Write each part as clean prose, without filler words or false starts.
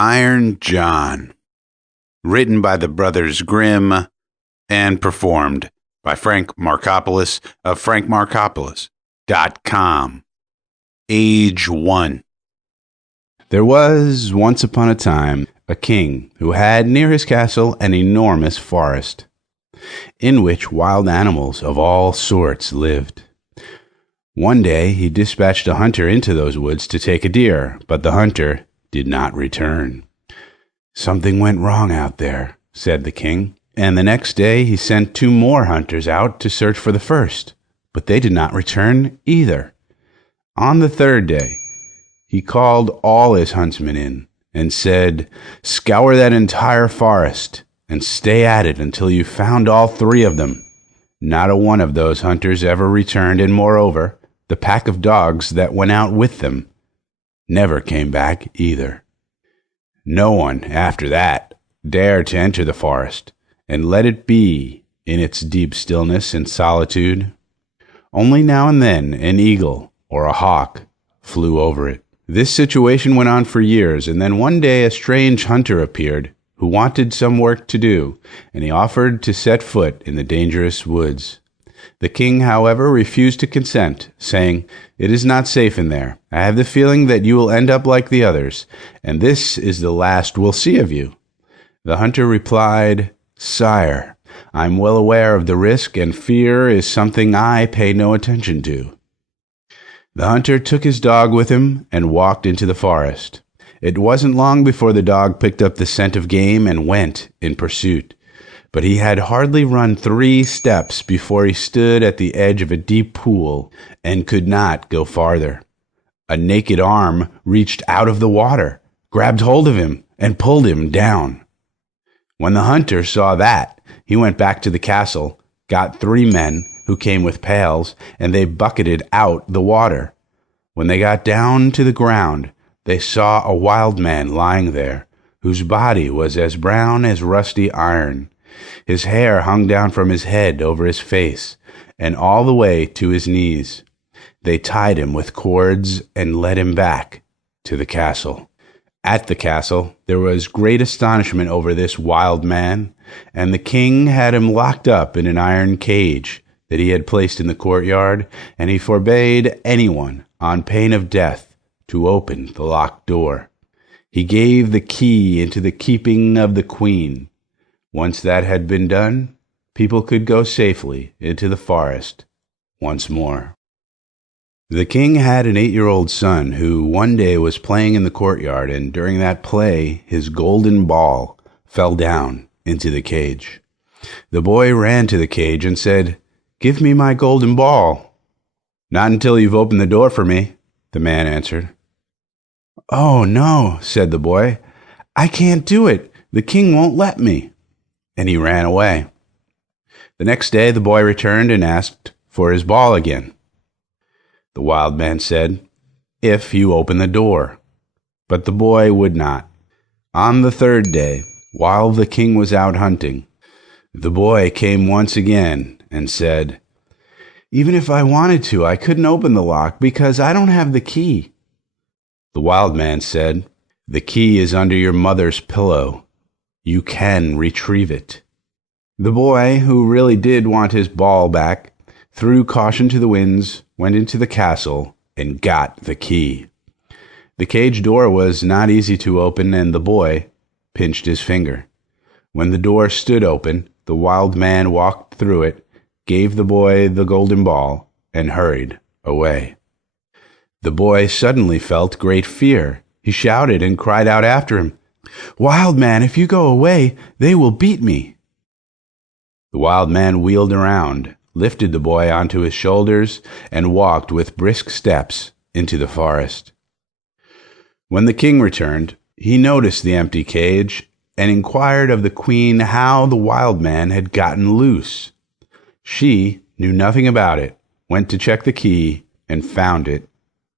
Iron John, written by the Brothers Grimm and performed by Frank Marcopolos of frankmarcopolos.com. Age 1. There was, once upon a time, a king who had near his castle an enormous forest, in which wild animals of all sorts lived. One day he dispatched a hunter into those woods to take a deer, but the hunter did not return. "Something went wrong out there," said the king, and the next day he sent 2 more hunters out to search for the first, but they did not return either. On the 3rd day he called all his huntsmen in and said, "Scour that entire forest and stay at it until you found all 3 of them." Not a one of those hunters ever returned, and moreover, the pack of dogs that went out with them never came back either. No one, after that, dared to enter the forest and let it be in its deep stillness and solitude. Only now and then an eagle or a hawk flew over it. This situation went on for years, and then one day a strange hunter appeared who wanted some work to do, and he offered to set foot in the dangerous woods. The king, however, refused to consent, saying, "It is not safe in there. I have the feeling that you will end up like the others, and this is the last we'll see of you." The hunter replied, "Sire, I am well aware of the risk, and fear is something I pay no attention to." The hunter took his dog with him and walked into the forest. It wasn't long before the dog picked up the scent of game and went in pursuit. But he had hardly run 3 steps before he stood at the edge of a deep pool and could not go farther. A naked arm reached out of the water, grabbed hold of him, and pulled him down. When the hunter saw that, he went back to the castle, got 3 men who came with pails, and they bucketed out the water. When they got down to the ground, they saw a wild man lying there, whose body was as brown as rusty iron. His hair hung down from his head over his face and all the way to his knees. They tied him with cords and led him back to the castle. At the castle there was great astonishment over this wild man, and the king had him locked up in an iron cage that he had placed in the courtyard, and he forbade anyone, on pain of death, to open the locked door. He gave the key into the keeping of the queen. Once that had been done, people could go safely into the forest once more. The king had an 8-year-old son who one day was playing in the courtyard, and during that play his golden ball fell down into the cage. The boy ran to the cage and said, "Give me my golden ball." "Not until you've opened the door for me," the man answered. "Oh, no," said the boy. "I can't do it. The king won't let me." And he ran away. The next day the boy returned and asked for his ball again. The wild man said, "If you open the door." But the boy would not. On the 3rd day, while the king was out hunting, the boy came once again and said, "Even if I wanted to, I couldn't open the lock because I don't have the key." The wild man said, "The key is under your mother's pillow. You can retrieve it." The boy, who really did want his ball back, threw caution to the winds, went into the castle, and got the key. The cage door was not easy to open, and the boy pinched his finger. When the door stood open, the wild man walked through it, gave the boy the golden ball, and hurried away. The boy suddenly felt great fear. He shouted and cried out after him, "Wild man, if you go away, they will beat me." The wild man wheeled around, lifted the boy onto his shoulders, and walked with brisk steps into the forest. When the king returned, he noticed the empty cage and inquired of the queen how the wild man had gotten loose. She knew nothing about it, went to check the key, and found it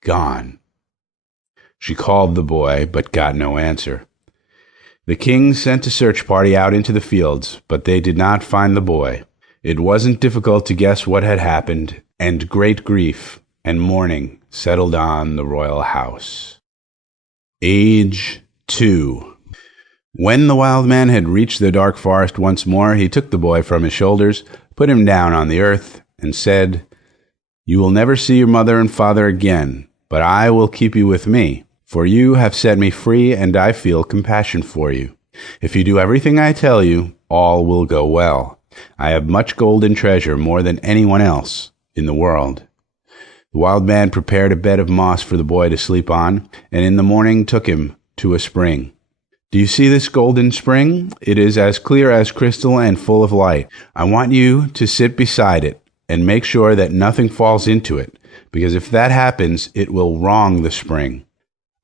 gone. She called the boy, but got no answer. The king sent a search party out into the fields, but they did not find the boy. It wasn't difficult to guess what had happened, and great grief and mourning settled on the royal house. Age 2. When the wild man had reached the dark forest once more, he took the boy from his shoulders, put him down on the earth, and said, "You will never see your mother and father again, but I will keep you with me, for you have set me free, and I feel compassion for you. If you do everything I tell you, all will go well. I have much gold and treasure, more than anyone else in the world." The wild man prepared a bed of moss for the boy to sleep on, and in the morning took him to a spring. "Do you see this golden spring? It is as clear as crystal and full of light. I want you to sit beside it and make sure that nothing falls into it, because if that happens, it will wrong the spring.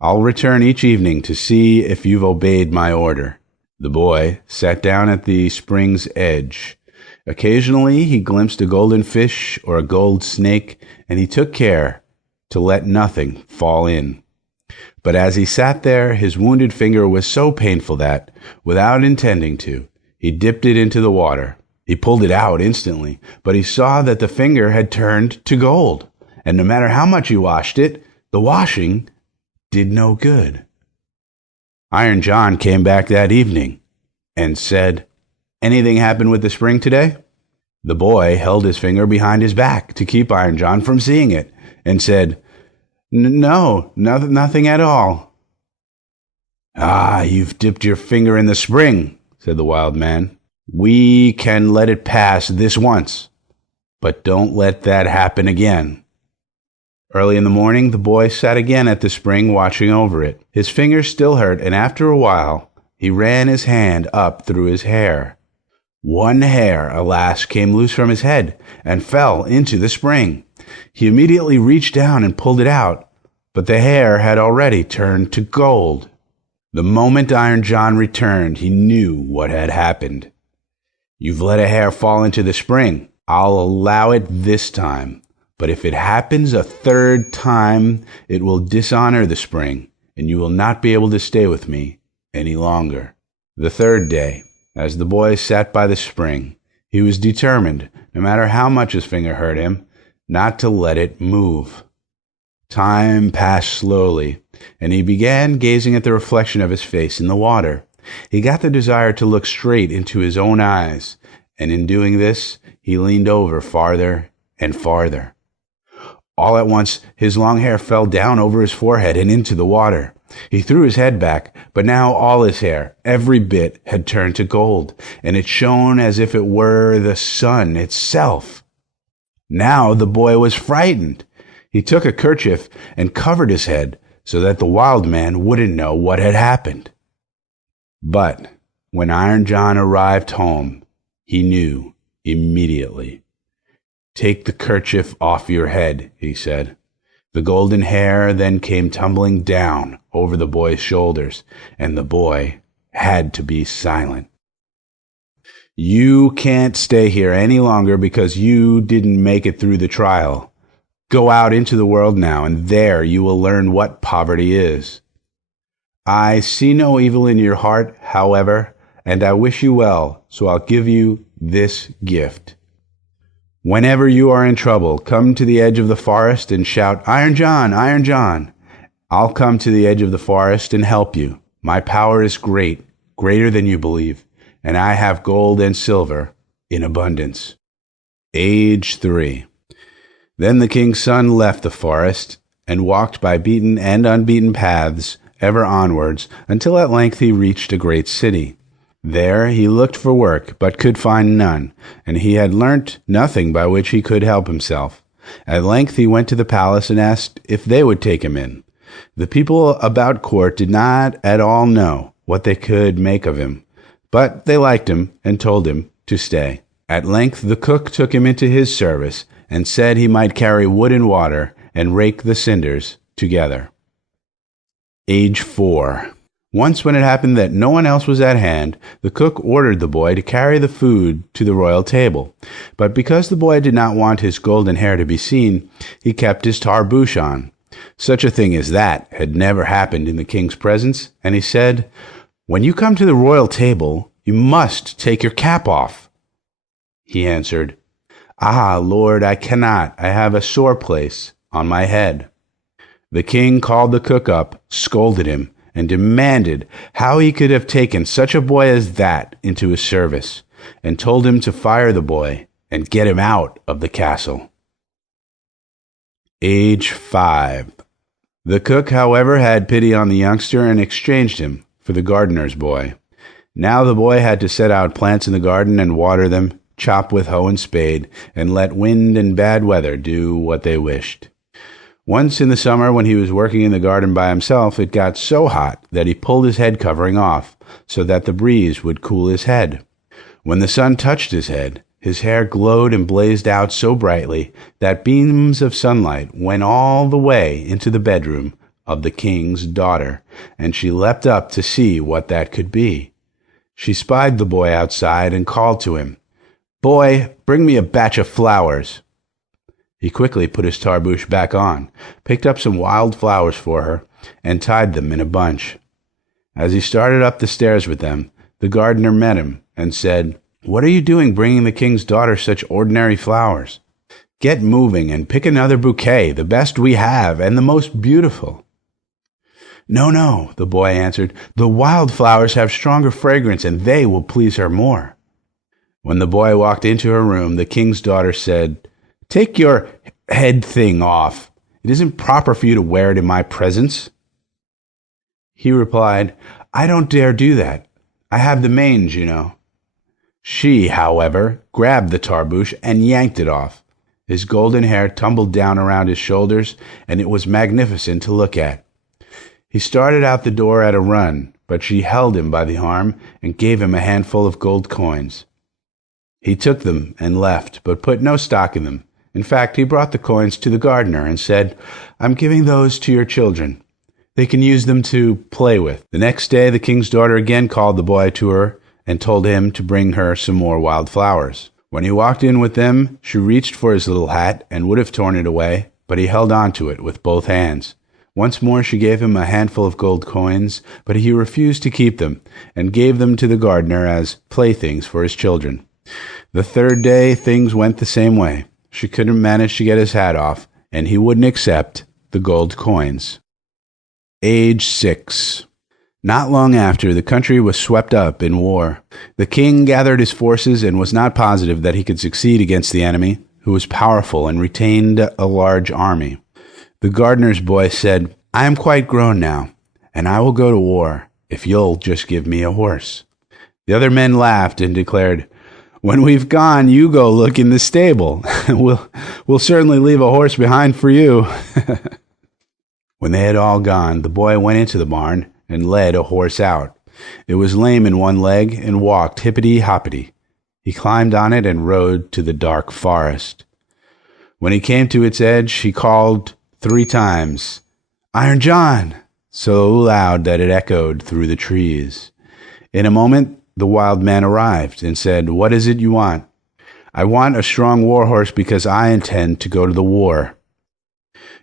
I'll return each evening to see if you've obeyed my order." The boy sat down at the spring's edge. Occasionally he glimpsed a golden fish or a gold snake, and he took care to let nothing fall in. But as he sat there, his wounded finger was so painful that, without intending to, he dipped it into the water. He pulled it out instantly, but he saw that the finger had turned to gold, and no matter how much he washed it, the washing did no good. Iron John came back that evening and said, "Anything happened with the spring today?" The boy held his finger behind his back to keep Iron John from seeing it, and said, No, nothing at all." "Ah, you've dipped your finger in the spring," said the wild man. "We can let it pass this once, but don't let that happen again." Early in the morning, the boy sat again at the spring, watching over it. His fingers still hurt, and after a while, he ran his hand up through his hair. One hair, alas, came loose from his head and fell into the spring. He immediately reached down and pulled it out, but the hair had already turned to gold. The moment Iron John returned, he knew what had happened. "You've let a hair fall into the spring. I'll allow it this time. But if it happens a third time, it will dishonor the spring, and you will not be able to stay with me any longer." The third day, as the boy sat by the spring, he was determined, no matter how much his finger hurt him, not to let it move. Time passed slowly, and he began gazing at the reflection of his face in the water. He got the desire to look straight into his own eyes, and in doing this, he leaned over farther and farther. All at once, his long hair fell down over his forehead and into the water. He threw his head back, but now all his hair, every bit, had turned to gold, and it shone as if it were the sun itself. Now the boy was frightened. He took a kerchief and covered his head so that the wild man wouldn't know what had happened. But when Iron John arrived home, he knew immediately. "Take the kerchief off your head," he said. The golden hair then came tumbling down over the boy's shoulders, and the boy had to be silent. "You can't stay here any longer because you didn't make it through the trial. Go out into the world now, and there you will learn what poverty is. I see no evil in your heart, however, and I wish you well, so I'll give you this gift. Whenever you are in trouble, come to the edge of the forest and shout, 'Iron John, Iron John.' I'll come to the edge of the forest and help you. My power is great, greater than you believe, and I have gold and silver in abundance." Age 3. Then the king's son left the forest and walked by beaten and unbeaten paths ever onwards until at length he reached a great city. There he looked for work, but could find none, and he had learnt nothing by which he could help himself. At length he went to the palace and asked if they would take him in. The people about court did not at all know what they could make of him, but they liked him and told him to stay. At length the cook took him into his service and said he might carry wood and water and rake the cinders together. Age 4. Once when it happened that no one else was at hand, the cook ordered the boy to carry the food to the royal table. But because the boy did not want his golden hair to be seen, he kept his tarbouch on. Such a thing as that had never happened in the king's presence, and he said, "When you come to the royal table, you must take your cap off." He answered, "Ah, Lord, I cannot. I have a sore place on my head." The king called the cook up, scolded him, and demanded how he could have taken such a boy as that into his service, and told him to fire the boy and get him out of the castle. Age 5. The cook, however, had pity on the youngster and exchanged him for the gardener's boy. Now the boy had to set out plants in the garden and water them, chop with hoe and spade, and let wind and bad weather do what they wished. Once in the summer, when he was working in the garden by himself, it got so hot that he pulled his head covering off, so that the breeze would cool his head. When the sun touched his head, his hair glowed and blazed out so brightly that beams of sunlight went all the way into the bedroom of the king's daughter, and she leapt up to see what that could be. She spied the boy outside and called to him, "Boy, bring me a batch of flowers." He quickly put his tarbouche back on, picked up some wild flowers for her, and tied them in a bunch. As he started up the stairs with them, the gardener met him and said, "What are you doing bringing the king's daughter such ordinary flowers? Get moving and pick another bouquet, the best we have and the most beautiful." "No, no," the boy answered. "The wild flowers have stronger fragrance and they will please her more." When the boy walked into her room, the king's daughter said, "Take your head thing off. It isn't proper for you to wear it in my presence." He replied, "I don't dare do that. I have the mange, you know." She, however, grabbed the tarbouche and yanked it off. His golden hair tumbled down around his shoulders, and it was magnificent to look at. He started out the door at a run, but she held him by the arm and gave him a handful of gold coins. He took them and left, but put no stock in them. In fact, he brought the coins to the gardener and said, "I'm giving those to your children. They can use them to play with." The next day, the king's daughter again called the boy to her and told him to bring her some more wild flowers. When he walked in with them, she reached for his little hat and would have torn it away, but he held on to it with both hands. Once more she gave him a handful of gold coins, but he refused to keep them and gave them to the gardener as playthings for his children. The third day, things went the same way. She couldn't manage to get his hat off, and he wouldn't accept the gold coins. Age 6. Not long after, the country was swept up in war. The king gathered his forces and was not positive that he could succeed against the enemy, who was powerful and retained a large army. The gardener's boy said, "I am quite grown now, and I will go to war if you'll just give me a horse." The other men laughed and declared, "When we've gone, you go look in the stable. We'll certainly leave a horse behind for you." When they had all gone, the boy went into the barn and led a horse out. It was lame in one leg and walked hippity-hoppity. He climbed on it and rode to the dark forest. When he came to its edge, he called 3 times, "Iron John," so loud that it echoed through the trees. In a moment, the wild man arrived and said, "What is it you want?" "I want a strong war horse because I intend to go to the war."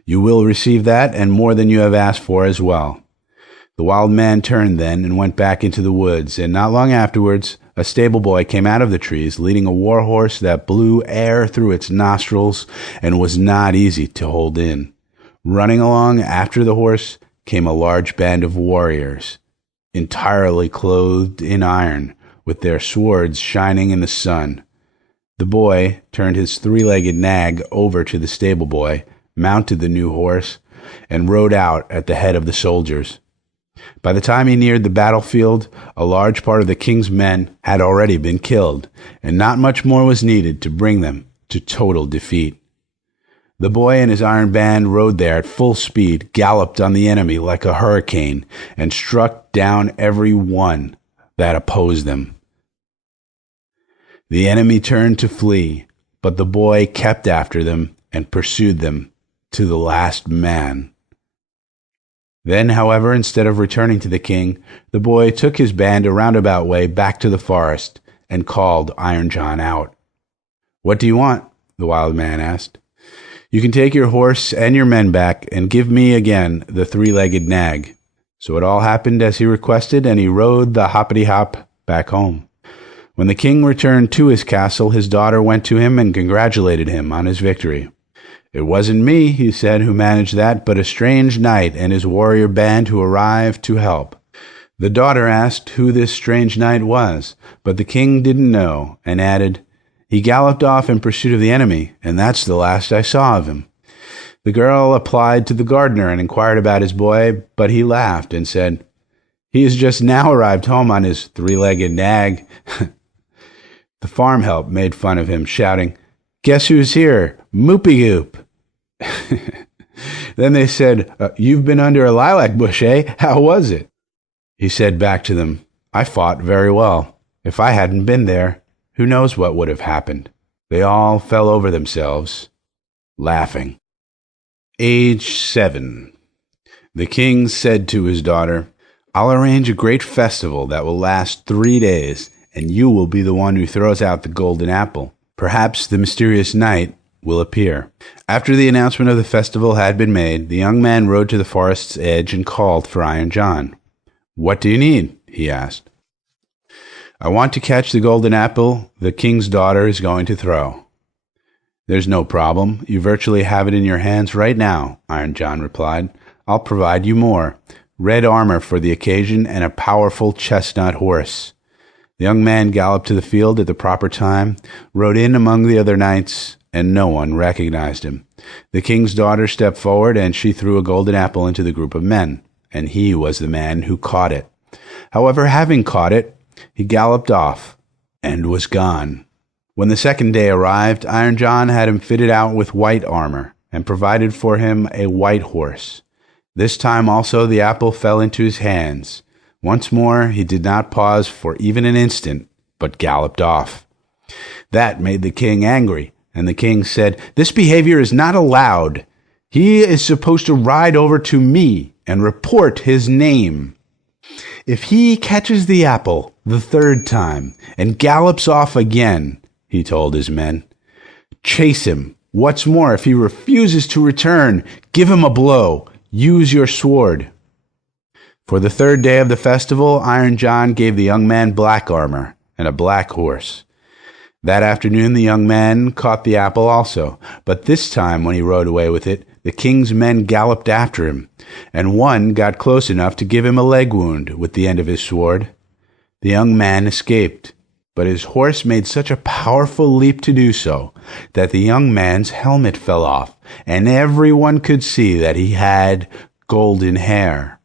"You will receive that and more than you have asked for as well." The wild man turned then and went back into the woods, and not long afterwards a stable boy came out of the trees leading a war horse that blew air through its nostrils and was not easy to hold in. Running along after the horse came a large band of warriors, entirely clothed in iron, with their swords shining in the sun. The boy turned his 3-legged nag over to the stable boy, mounted the new horse, and rode out at the head of the soldiers. By the time he neared the battlefield, a large part of the king's men had already been killed, and not much more was needed to bring them to total defeat. The boy and his iron band rode there at full speed, galloped on the enemy like a hurricane, and struck down every one that opposed them. The enemy turned to flee, but the boy kept after them and pursued them to the last man. Then, however, instead of returning to the king, the boy took his band a roundabout way back to the forest and called Iron John out. "What do you want?" the wild man asked. "You can take your horse and your men back and give me again the 3-legged nag." So it all happened as he requested, and he rode the hoppity-hop back home. When the king returned to his castle, his daughter went to him and congratulated him on his victory. "It wasn't me," he said, "who managed that, but a strange knight and his warrior band who arrived to help." The daughter asked who this strange knight was, but the king didn't know, and added, "He galloped off in pursuit of the enemy, and that's the last I saw of him." The girl applied to the gardener and inquired about his boy, but he laughed and said, "He has just now arrived home on his three-legged nag." The farm help made fun of him, shouting, "Guess who's here? Moopy-goop." Then they said, "You've been under a lilac bush, eh? How was it?" He said back to them, "I fought very well. If I hadn't been there, who knows what would have happened?" They all fell over themselves, laughing. Age 7. The king said to his daughter, "I'll arrange a great festival that will last 3 days, and you will be the one who throws out the golden apple. Perhaps the mysterious knight will appear." After the announcement of the festival had been made, the young man rode to the forest's edge and called for Iron John. "What do you need?" he asked. "I want to catch the golden apple the king's daughter is going to throw." "There's no problem. You virtually have it in your hands right now," Iron John replied. "I'll provide you more. Red armor for the occasion and a powerful chestnut horse." The young man galloped to the field at the proper time, rode in among the other knights, and no one recognized him. The king's daughter stepped forward, and she threw a golden apple into the group of men, and he was the man who caught it. However, having caught it, he galloped off and was gone. When the second day arrived, Iron John had him fitted out with white armor and provided for him a white horse. This time also the apple fell into his hands. Once more he did not pause for even an instant, but galloped off. That made the king angry, and the king said, "This behavior is not allowed. He is supposed to ride over to me and report his name. If he catches the apple the third time and gallops off again," he told his men, "chase him. What's more, if he refuses to return, give him a blow. Use your sword." For the third day of the festival, Iron John gave the young man black armor and a black horse. That afternoon the young man caught the apple also, but this time when he rode away with it, the king's men galloped after him, and one got close enough to give him a leg wound with the end of his sword. The young man escaped, but his horse made such a powerful leap to do so that the young man's helmet fell off, and everyone could see that he had golden hair.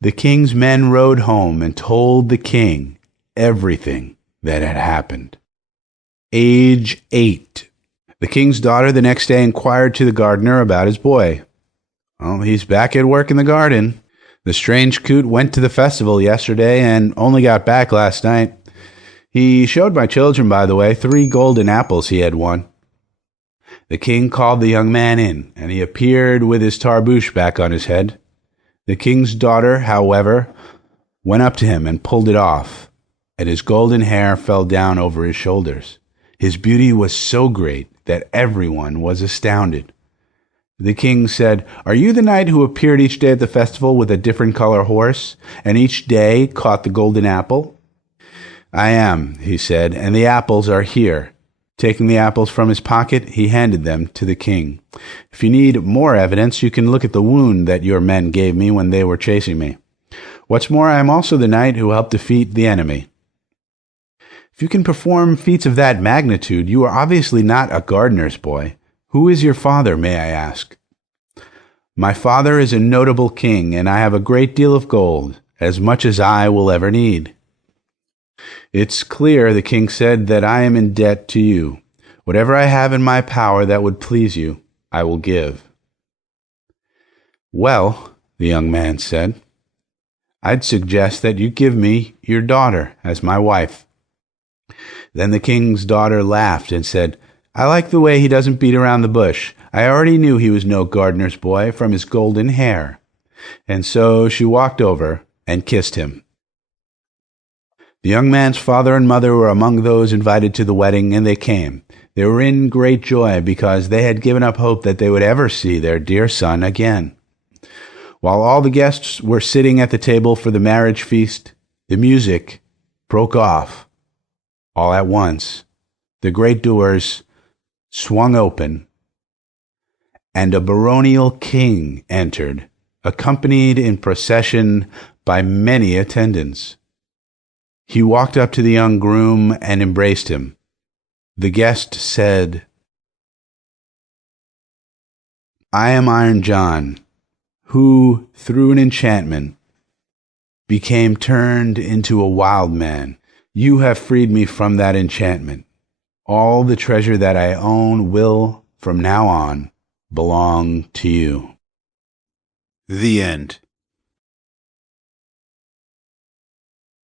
The king's men rode home and told the king everything that had happened. Age 8. The king's daughter the next day inquired to the gardener about his boy. "Oh, he's back at work in the garden. The strange coot went to the festival yesterday and only got back last night. He showed my children, by the way, 3 golden apples he had won." The king called the young man in, and he appeared with his tarbouche back on his head. The king's daughter, however, went up to him and pulled it off, and his golden hair fell down over his shoulders. His beauty was so great that everyone was astounded. The king said, "Are you the knight who appeared each day at the festival with a different color horse, and each day caught the golden apple?" "I am," he said, "and the apples are here." Taking the apples from his pocket, he handed them to the king. "If you need more evidence, you can look at the wound that your men gave me when they were chasing me. What's more, I am also the knight who helped defeat the enemy." "If you can perform feats of that magnitude, you are obviously not a gardener's boy. Who is your father, may I ask?" "My father is a notable king, and I have a great deal of gold, as much as I will ever need." "It's clear," the king said, "that I am in debt to you. Whatever I have in my power that would please you, I will give." "Well," the young man said, "I'd suggest that you give me your daughter as my wife." Then the king's daughter laughed and said, "I like the way he doesn't beat around the bush. I already knew he was no gardener's boy from his golden hair." And so she walked over and kissed him. The young man's father and mother were among those invited to the wedding, and they came. They were in great joy because they had given up hope that they would ever see their dear son again. While all the guests were sitting at the table for the marriage feast, the music broke off. All at once, the great doors swung open, and a baronial king entered, accompanied in procession by many attendants. He walked up to the young groom and embraced him. The guest said, "I am Iron John, who, through an enchantment, became turned into a wild man. You have freed me from that enchantment. All the treasure that I own will, from now on, belong to you." The end.